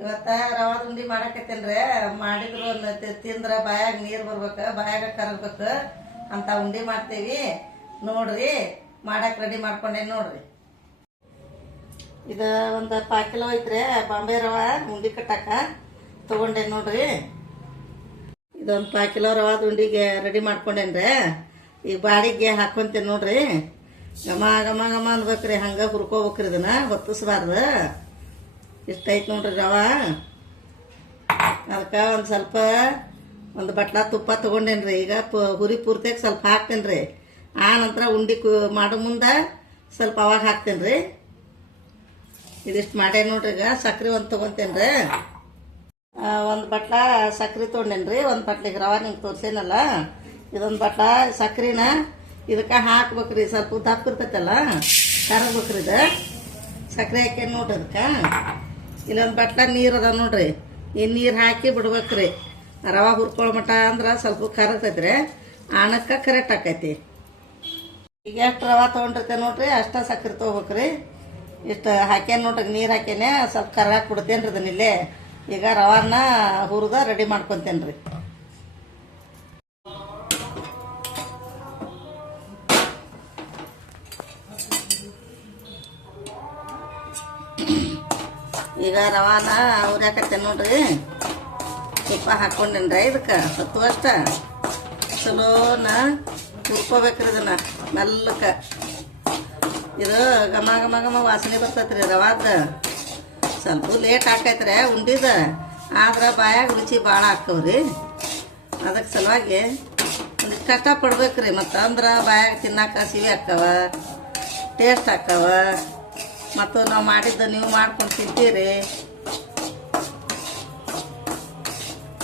ಇವತ್ತ ರವಾದ ಉಂಡಿ ಮಾಡಕತ್ತೇನ್ರಿ. ಮಾಡಿದ್ರು ತಿಂದ್ರ ಬಾಯಾಗ ನೀರು ಬರ್ಬೇಕು, ಬಾಯಾಗ ಕರಗ್ಬೇಕು ಅಂತ ಉಂಡಿ ಮಾಡ್ತೇವಿ ನೋಡ್ರಿ. ಮಾಡಕ್ ರೆಡಿ ಮಾಡ್ಕೊಂಡೇನಿ ನೋಡ್ರಿ. ಇದು ಒಂದು 5 ಕಿಲೋ ಐತ್ರಿ ಬಾಂಬೆ ರವಾ ಉಂಡಿ ಕಟ್ಟಾಕ ತಗೊಂಡೇನಿ ನೋಡ್ರಿ. ಇದೊಂದು 5 ಕಿಲೋ ರವಾದ ಉಂಡಿಗೆ ರೆಡಿ ಮಾಡ್ಕೊಂಡೇನ್ರಿ. ಈಗ ಬಾಡಿಗೆ ಹಾಕೊಂತೇನೆ ನೋಡ್ರಿ. ಘಮ ಘಮ ಘಮ ಅನ್ಬೇಕ್ರಿ, ಹಂಗ ಹುರ್ಕೋಬೇಕ್ರಿ. ಇದನ್ನ ಹೊತ್ತಿಸ್ಬಾರ್ದು. ಇಷ್ಟ ಐತೆ ನೋಡ್ರಿ ರವಾ. ಅದಕ್ಕೆ ಒಂದು ಸ್ವಲ್ಪ ಒಂದು ಬಟ್ಲ ತುಪ್ಪ ತಗೊಂಡೇನ್ರಿ. ಈಗ ಹುರಿ ಪೂರ್ತಿಯಾಗಿ ಸ್ವಲ್ಪ ಹಾಕ್ತೇನ್ರಿ. ಆ ನಂತರ ಉಂಡಿ ಮಾಡೋ ಮುಂದೆ ಸ್ವಲ್ಪ ಅವಾಗ ಹಾಕ್ತೇನ್ರಿ. ಇದಿಷ್ಟು ಮಾಡೇ ನೋಡ್ರಿ. ಈಗ ಸಕ್ರೆ ಒಂದು ತೊಗೊಂತೇನ್ರಿ. ಒಂದು ಬಟ್ಲ ಸಕ್ರೆ ತೊಗೊಂಡೇನ್ರಿ. ಒಂದು ಬಟ್ಲಿಗೆ ರವಾ ನಿಮ್ಗೆ ತೋರ್ಸೇನಲ್ಲ, ಇದೊಂದು ಬಟ್ಲ ಸಕ್ರಿನ ಇದಕ್ಕೆ ಹಾಕ್ಬೇಕ್ರಿ. ಸ್ವಲ್ಪ ದಪ್ಪ ಇರ್ತೈತಲ್ಲ, ಕರಗ್ಬೇಕ್ರಿ. ಇದು ಸಕ್ರೆ ಹಾಕೇನು ನೋಡ್ರಿ. ಅದಕ್ಕೆ ಇಲ್ಲೊಂದು ಬಟ್ಲ ನೀರು ಅದ ನೋಡ್ರಿ. ಈ ನೀರು ಹಾಕಿ ಬಿಡ್ಬೇಕ್ರಿ. ರವಾ ಹುರ್ಕೊಳ್ಳೋ ಮಟ ಅಂದ್ರೆ ಸ್ವಲ್ಪ ಕರಗ್ತೈತ್ರಿ. ಆಣಕ್ಕೆ ಕರೆಕ್ಟ್ ಆಕೈತಿ. ಈಗ ಎಷ್ಟು ರವಾ ತೊಗೊಂಡಿರ್ತೇವೆ ನೋಡ್ರಿ, ಅಷ್ಟ ಸಕ್ರೆ ತೊಗೋಬೇಕ್ರಿ. ಇಷ್ಟು ಹಾಕ್ಯಾನ ನೋಡ್ರಿ, ನೀರು ಹಾಕ್ಯಾನೆ ಸ್ವಲ್ಪ ಕರ್ಗಾಕ್ ಬಿಡ್ತೇನೆ ರೀ ಇದನ್ನಿಲ್ಲೇ. ಈಗ ರವಾನ ಹುರಿದ ರೆಡಿ ಮಾಡ್ಕೊತೇನೆ ರೀ. ಈಗ ರವಾನ ಹುರಿಯಾಕತ್ತೇನೆ ನೋಡ್ರಿ. ತುಪ್ಪ ಹಾಕ್ಕೊಂಡೇನ್ರಿ. ಇದಕ್ಕೆ ಹತ್ತುವಷ್ಟ ಚಲೋನ ಹುರ್ಕೋಬೇಕ್ರಿ. ಇದನ್ನ ಮೆಲ್ಲಕ್ಕೆ. ಇದು ಘಮ ಘಮ ಘಮ ವಾಸನೆ ಬರ್ತೈತ್ರಿ ರವಾದ. ಸ್ವಲ್ಪ ಲೇಟ್ ಆಕೈತ್ರಿ ಉಂಡಿದ, ಆದ್ರೆ ಬಾಯಾಗ ರುಚಿ ಭಾಳ ಹಾಕವ್ರಿ. ಅದಕ್ಕೆ ಸಲುವಾಗಿ ಒಂದಿಷ್ಟು ಕಷ್ಟಪಡ್ಬೇಕ್ರಿ. ಮತ್ತು ಅಂದ್ರೆ ಬಾಯಾಗ ತಿನ್ನಾಕ ಸಿವಿ ಹಾಕವ, ಟೇಸ್ಟ್ ಹಾಕವ. ಮತ್ತು ನಾವು ಮಾಡಿದ್ದು ನೀವು ಮಾಡ್ಕೊಂಡು ತಿಂತೀರಿ.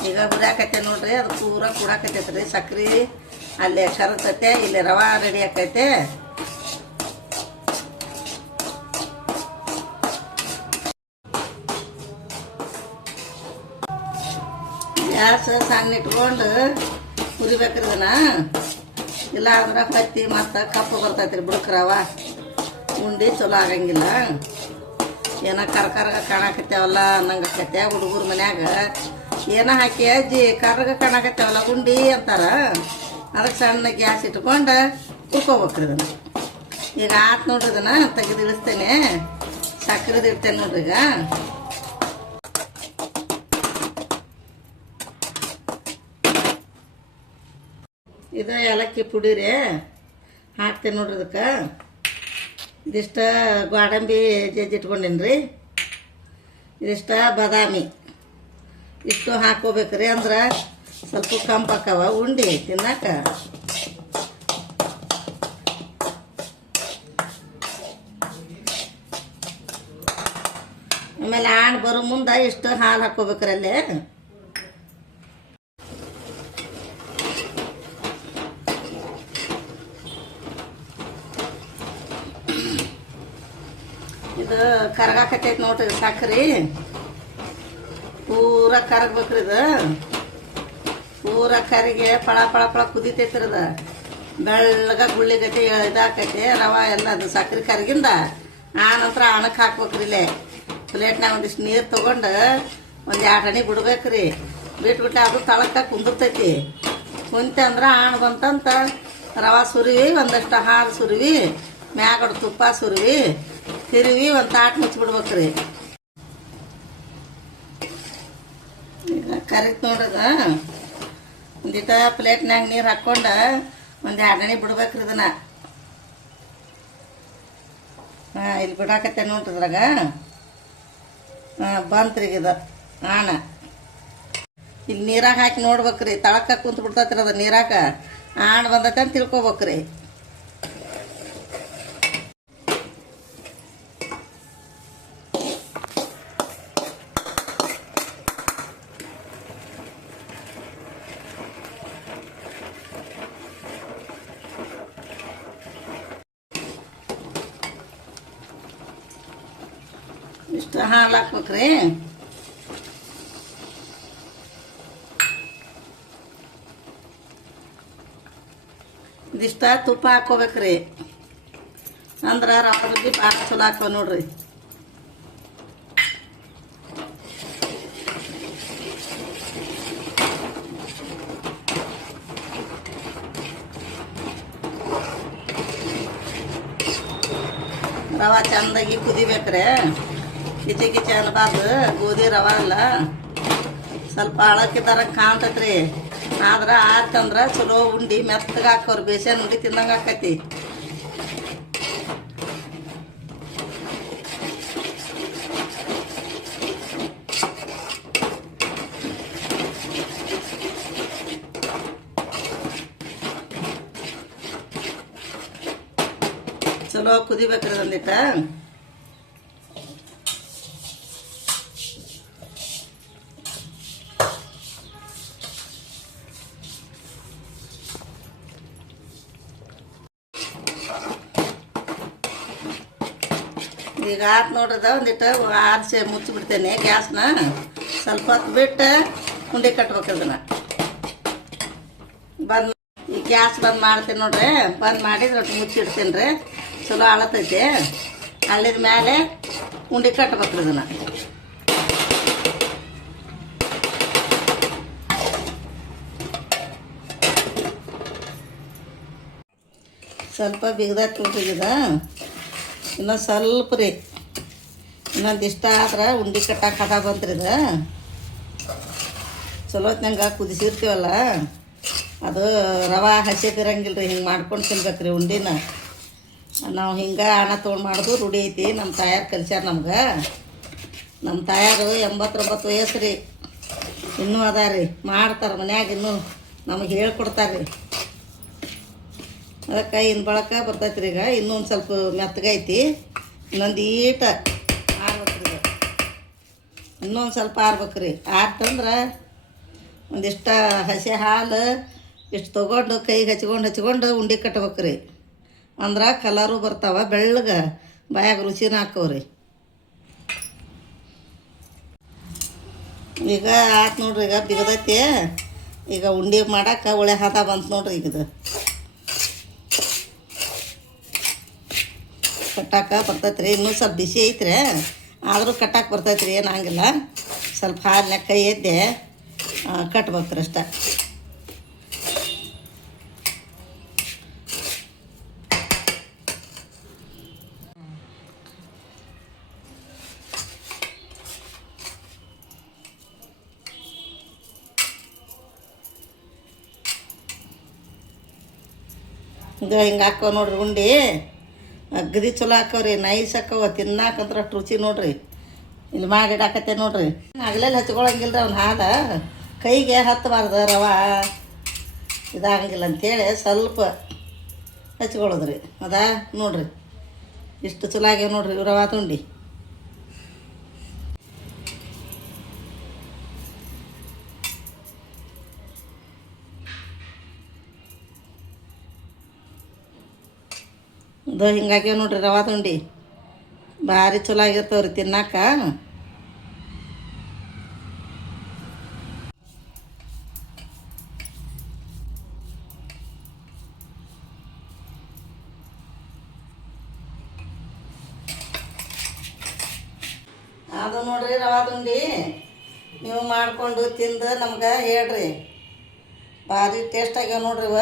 ಈಗ ಹುರಿಯಾಕೈತೆ ನೋಡ್ರಿ. ಅದು ಪೂರ ಕುಡಾಕತ್ತೈತ್ರಿ. ಸಕ್ರೆ ಅಲ್ಲೇ ಕರಗ್ತೈತೆ, ಇಲ್ಲಿ ರವಾ ರೆಡಿ ಆಕೈತೆ. ಗ್ಯಾಸ್ ಸಣ್ಣ ಇಟ್ಕೊಂಡು ಹುರಿಬೇಕ್ರಿ ಇದನ್ನ. ಇಲ್ಲ ಅಂದ್ರೆ ಹತ್ತಿ ಮತ್ತು ಕಪ್ಪು ಬರ್ತೈತ್ರಿ ಬುಡಕ್ ರವಾ. ಉಂಡಿ ಚಲೋ ಆಗಂಗಿಲ್ಲ. ಏನೋ ಕರ್ಗ ಕಾಣಕತ್ತೇವಲ್ಲ ಅನ್ನಂಗೆ ಆಕೈತೆ. ಹುಡುಗರ ಮನ್ಯಾಗ ಏನೋ ಹಾಕಿ ಅಜ್ಜಿ ಕರ್ಗ ಕಾಣಕತ್ತೇವಲ್ಲ ಉಂಡಿ ಅಂತಾರ. ಅದಕ್ಕೆ ಸಣ್ಣ ಗ್ಯಾಸ್ ಇಟ್ಕೊಂಡು ಹುರ್ಕೋಬೇಕ್ರಿ ಇದನ್ನು. ಈಗ ಆತು ನೋಡ್ರಿ. ಇದನ್ನು ತೆಗೆದು ಇಳಿಸ್ತೇನೆ. ಸಕ್ರೆದು ಇಡ್ತೇನೆ ನೋಡ್ರಿ. ಈಗ ಇದು ಏಲಕ್ಕಿ ಪುಡಿ ರೀ ಹಾಕ್ತೇನೆ ನೋಡ್ರಿ. ಇದಕ್ಕೆ ಇದಿಷ್ಟ ಗೋಡಂಬಿ ಜಜ್ಜಿಟ್ಕೊಂಡೇನಿ ರೀ. ಇದಿಷ್ಟ ಬಾದಾಮಿ ಇಷ್ಟು ಹಾಕ್ಕೋಬೇಕ್ರಿ. ಅಂದ್ರೆ ಸ್ವಲ್ಪ ಕಂಪಾಕವ ಉಂಡಿ ತಿನ್ನಾಕ. ಆಮೇಲೆ ಆಣ್ ಬರೋ ಮುಂದೆ ಇಷ್ಟು ಹಾಲು ಹಾಕ್ಕೋಬೇಕ್ರಿ ಅಲ್ಲೇ. ಇದು ಕರಗಾಕತ್ತೈತಿ ನೋಡ್ರಿ ಸಕ್ರೆ. ಪೂರ ಕರಗ್ಬೇಕ್ರಿ. ಇದು ಪೂರ ಕರಿಗೆ ಪಳ ಪಳ ಪಳ ಕುದಿತೈತ್ರಿ. ಅದು ಬೆಳ್ಳಗ ಗುಳ್ಳಿಗತಿ ಇದಾಕೈತಿ ರವಾ ಎಲ್ಲ. ಅದು ಸಕ್ರೆ ಕರಗಿಂದ ಆ ನಂತರ ಆಣಕ್ಕೆ ಹಾಕ್ಬೇಕ್ರಿ. ಇಲ್ಲೇ ಪ್ಲೇಟ್ನಾಗ ಒಂದಿಷ್ಟು ನೀರು ತೊಗೊಂಡು ಒಂದು 2 ಹನಿ ಬಿಡ್ಬೇಕ್ರಿ. ಬಿಟ್ಬಿಟ್ಟು ಅದು ತಳಕ್ಕ ಕುಂದಿರ್ತೈತಿ. ಕುಂತೆ ಅಂದ್ರೆ ಆಣ್ ಬಂತಂತ ರವಾ ಸುರಿವಿ, ಒಂದಷ್ಟು ಹಾಲು ಸುರಿವಿ, ಮ್ಯಾಗಡೆ ತುಪ್ಪ ಸುರಿವಿ, ತಿರುವಿ ಒಂದು ತಾಟ್ ಮುಚ್ಚಿಬಿಡ್ಬೇಕ್ರಿ. ಈಗ ಕರಿತ್ ನೋಡ್ರದ ಒಂದಿಟ ಪ್ಲೇಟ್ನಾಗ ನೀರು ಹಾಕ್ಕೊಂಡು ಒಂದು 2 ಹನಿ ಬಿಡ್ಬೇಕ್ರಿ ಇದನ್ನ. ಇಲ್ಲಿ ಬಿಡಾಕತ್ತೆ ನೋಡ್ರಿ. ಇದ್ರಾಗ ಬಂತ್ರಿ ಇದು ಆಣ. ಇಲ್ಲಿ ನೀರಾಗ ಹಾಕಿ ನೋಡ್ಬೇಕ್ರಿ. ತಳಕ್ಕ ಕುಂತು ಬಿಡ್ತೈತ್ರಿ ಅದು ನೀರಾಗ. ಆಣ ಬಂದೈತೆ ಅಂತ ತಿಳ್ಕೊಬೇಕ್ರಿ. ಇಷ್ಟು ಹಾಲು ಹಾಕ್ಬೇಕ್ರಿ. ಇದಿಷ್ಟ ತುಪ್ಪ ಹಾಕ್ಕೋಬೇಕ್ರಿ. ಅಂದ್ರೆ ರವೆ ಭಾಳ ಚಲೋ ಹಾಕೋ ನೋಡ್ರಿ. ರವೆ ಚೆಂದಾಗಿ ಕುದಿಬೇಕ್ರೆ ಕಿಚಿ ಕಿಚಿ ಅನ್ನಬಾರ್ದು. ಗೋಧಿ ರವೆ ಅಲ್ಲ, ಸ್ವಲ್ಪ ಅಳಕ್ಕಿದ್ದಾರ ಕಾಣ್ತೈತ್ರಿ. ಆದ್ರೆ ಆತಂದ್ರೆ ಚಲೋ ಉಂಡಿ ಮೆತ್ತಗೆ ಹಾಕೋರು, ಬೇಸನ್ ಉಂಡಿ ತಿಂದಂಗೆ ಆಕೈತಿ. ಚಲೋ ಕುದಿಬೇಕ್ರಿ ಒಂದಿಟ್ಟ. ಈಗ ಆತು ನೋಡ್ರದ ಒಂದಿಟ್ಟು ಆರಿಸಿ ಮುಚ್ಚಿಬಿಡ್ತೇನೆ ಗ್ಯಾಸ್ನ. ಸ್ವಲ್ಪ ಹೊತ್ತು ಬಿಟ್ಟು ಉಂಡೆ ಕಟ್ಬೇಕು ಅದನ್ನು. ಈ ಗ್ಯಾಸ್ ಬಂದ್ ಮಾಡ್ತೀನಿ ನೋಡ್ರಿ. ಬಂದ್ ಮಾಡಿದ್ರೆ ಒಟ್ಟು ಮುಚ್ಚಿಡ್ತೀನಿ ರೀ. ಚಲೋ ಅಳತೈತಿ. ಅಲ್ಲಿದ ಮೇಲೆ ಉಂಡೆ ಕಟ್ಬೇಕ್ರಿ ಇದನ್ನು. ಸ್ವಲ್ಪ ಬಿಗ್ದೈತಿ ನೋಡ್ರಿ ಇದು. ಇನ್ನೊಂದು ಸ್ವಲ್ಪ ರೀ, ಇನ್ನೊಂದು ಇಷ್ಟ ಆದ್ರೆ ಉಂಡೆ ಕಟ್ಟಕ್ಕೆ ಹದ ಬಂತ್ರಿ ಇದು. ಚಲೋ ಹೊತ್ನಂಗೆ ಕುದಿಸಿರ್ತೀವಲ್ಲ, ಅದು ರವೆ ಹಸಿದಿರಂಗಿಲ್ಲ ರೀ. ಹಿಂಗೆ ಮಾಡ್ಕೊಂಡು ತಿನ್ಬೇಕ್ರಿ ಉಂಡಿನ. ನಾವು ಹಿಂಗೆ ಹಣ ತೊಗೊಂಡು ಮಾಡೋದು ರೂಢಿ ಐತಿ. ನಮ್ಮ ತಾಯಾರು ಕಲಿಸ್ಯಾರ ನಮ್ಗೆ. ನಮ್ಮ ತಾಯಾರು 89 ವಯಸ್ಸು ರೀ, ಇನ್ನೂ ಅದ ರೀ, ಮಾಡ್ತಾರೆ ಮನ್ಯಾಗ. ಇನ್ನೂ ನಮಗೆ ಹೇಳ್ಕೊಡ್ತಾರೆ ರೀ. ಅದಕ್ಕೆ ಇನ್ನು ಬಳಕ ಬರ್ತೈತೆ ರೀ. ಈಗ ಇನ್ನೊಂದು ಸ್ವಲ್ಪ ಮೆತ್ತಗೈತಿ. ಇನ್ನೊಂದು ಈಟ ಆರ್ಬೇಕ್ರಿ ಇದು. ಇನ್ನೊಂದು ಸ್ವಲ್ಪ ಆರ್ಬೇಕ್ರಿ. ಆರ್ತಂದ್ರೆ ಒಂದಿಷ್ಟ ಹಸಿ ಹಾಲು ಇಷ್ಟು ತೊಗೊಂಡು ಕೈಗೆ ಹಚ್ಕೊಂಡು ಉಂಡೆ ಕಟ್ಬೇಕ್ರಿ. ಅಂದ್ರೆ ಕಲರು ಬರ್ತಾವ, ಬೆಳ್ಳಗೆ ಬಾಯಾಗ ರುಚಿನ ಹಾಕವ್ರಿ. ಈಗ ಆತು ನೋಡ್ರಿ, ಈಗ ಬಿಗದೈತಿ. ಈಗ ಉಂಡೆ ಮಾಡಕ್ಕೆ ಒಳ್ಳೆ ಹದ ಬಂತು ನೋಡ್ರಿ. ಈಗ ಇದು ಕಟ್ಟಾಕ ಬರ್ತೈತೆ ರೀ. ಇನ್ನೂ ಸ್ವಲ್ಪ ಬಿಸಿ ಐತ್ರಿ, ಆದರೂ ಕಟ್ಟಾಕ ಬರ್ತೈತೆ ರೀ, ಏನಾಗಿಲ್ಲ. ಸ್ವಲ್ಪ ಹಾಲಿನ ಕೈ ಎದ್ದೆ ಕಟ್ಬೇಕ್ರಿ ಅಷ್ಟ. ಇದು ಹಿಂಗೆ ಹಾಕೋ ನೋಡ್ರಿ ಉಂಡೆ. ಅಗದಿ ಚಲೋ ಹಾಕವ್ರಿ, ನೈಸ್ ಹಾಕವ. ತಿನ್ನಾಕಂದ್ರೆ ಅಷ್ಟು ರುಚಿ ನೋಡ್ರಿ. ಇಲ್ಲಿ ಮಾಡಿಡಾಕತ್ತೆ ನೋಡ್ರಿ. ಹಗಲೆಲ್ಲ ಹಚ್ಕೊಳಂಗಿಲ್ಲ ರೀ ಅವ್ನ ಹಾಲು. ಕೈಗೆ ಹತ್ತಬಾರ್ದು ರವೆ ಇದಾಗಂಗಿಲ್ಲ ಅಂಥೇಳಿ ಸ್ವಲ್ಪ ಹಚ್ಕೊಳ್ಳೋದ್ರಿ. ಅದಾ ನೋಡ್ರಿ, ಇಷ್ಟು ಚಲೋ ಆಗ್ಯಾವ ನೋಡ್ರಿ ರವೆ ತುಂಡಿ. ಇದು ಹಿಂಗಾಗ್ಯಾವ ನೋಡ್ರಿ ರವೆ ತುಂಡಿ. ಭಾರಿ ಚಲೋ ಆಗಿರ್ತಾವ್ರಿ ತಿನ್ನಾಕ. ಅದು ನೋಡ್ರಿ ರವೆ ತುಂಡಿ. ನೀವು ಮಾಡಿಕೊಂಡು ತಿಂದು ನಮ್ಗೆ ಹೇಳ್ರಿ. ಭಾರಿ ಟೇಸ್ಟ್ ಆಗ್ಯಾವ ನೋಡ್ರಿ ಇವ.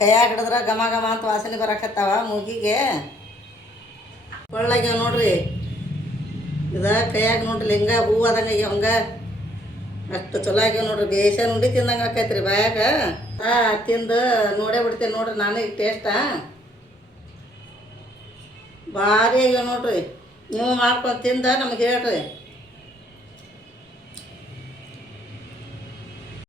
ಕೈಯಾಗ ಹಿಡಿದ್ರೆ ಘಮ ಘಮ ಅಂತ ವಾಸನೆ ಬರಕತ್ತಾವ ಮೂಗಿಗೆ. ಒಳ್ಳಾಗ್ಯಾವ ನೋಡ್ರಿ. ಇದು ಕೈಯಾಗ ನೋಡ್ರಿ ಹಿಂಗೆ ಹೂವು ಆದಂಗೆ ಆಗ್ಯಾವ. ಹಂಗೆ ಅಷ್ಟು ಚಲೋ ಆಗ್ಯಾವ ನೋಡ್ರಿ. ಬೇಸನ್ ಉಂಡೆ ತಿಂದಂಗೆ ಆಕೈತ್ರಿ ಬಾಯಾಗ. ತಿಂದು ನೋಡೇ ಬಿಡ್ತೇನೆ ನೋಡ್ರಿ ನಾನು ಈಗ ಟೇಸ್ಟ. ಭಾರಿ ಆಗ್ಯಾವ ನೋಡ್ರಿ. ನೀವು ಮಾಡ್ಕೊಂಡು ತಿಂದ ನಮ್ಗೆ ಹೇಳ್ರಿ.